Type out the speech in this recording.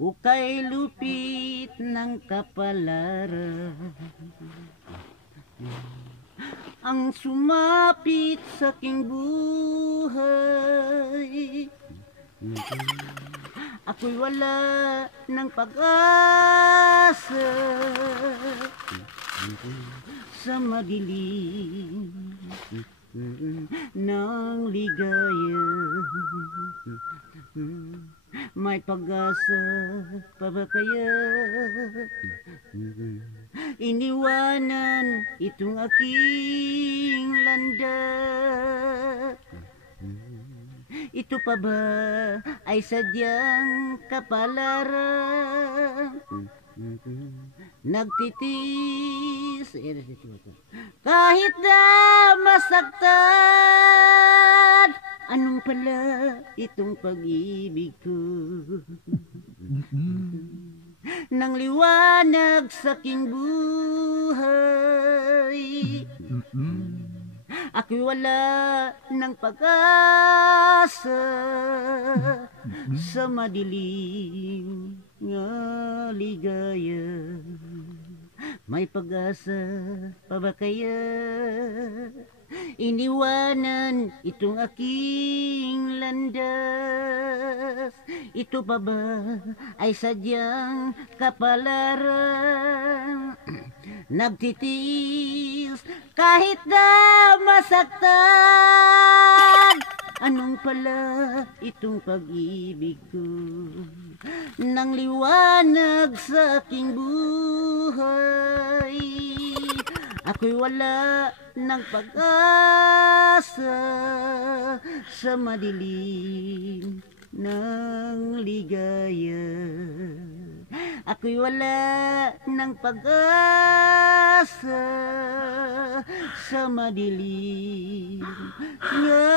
Ukay lupit ng kapalaran, ang sumapit sa aking buhay. Ako'y wala ng pag-asa sa madilim ng ligaya. May pag-asa pa ba kaya? Iniwanan itong aking landas. Ito pa ba ay sadyang kapalaran? Nagtitis kahit na masaktan. Anong pala itong pag-ibig ko? Nang liwanag sa aking buhay, ako'y wala ng pag-asa sa madilim nga ligaya. May pag-asa pa ba kaya? Iniwanan itong aking landas. Ito pa ba ay sadyang kapalaran? Nagtitiis kahit na masaktan. Anong pala itong pag-ibig ko? Nang liwanag sa aking buhay, ako'y wala ng pag-asa sa madilim ng ligaya. Ako'y wala ng pag-asa sa madilim ng